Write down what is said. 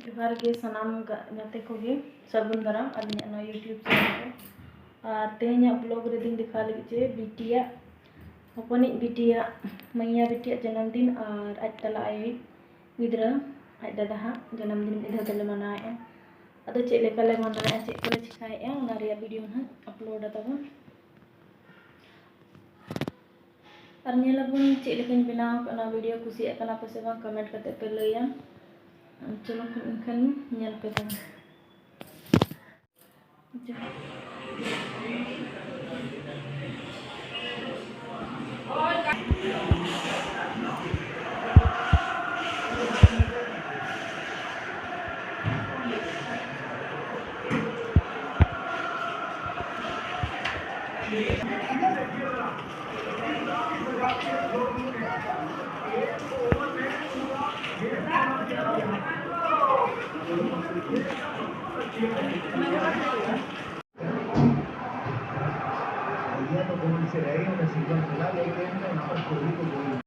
जोहार गे सनाम गाते को गे सगुन दाराम अलिना यूट्यूब चैनल और तेहना ब्लॉग रे दिखा लगे जे बिटिया हपनी बिटिया मैया बिटिया जन्मदिन और आज तला आई गिद्रा आज दादा हाँ जन्मदिन इधर तले मनाए अदो चेक लेकाले मनाए चेक कोले चिकाए उना रे वीडियो हाँ अपलोड तबन और नेलाबन चेक लेकिन बनाव कना वीडियो कुसिया कना पसे बांग कमेंट करते पे लैया चलो इनखान nyel पे तब तो como dice la una situación la ley que entra en otro público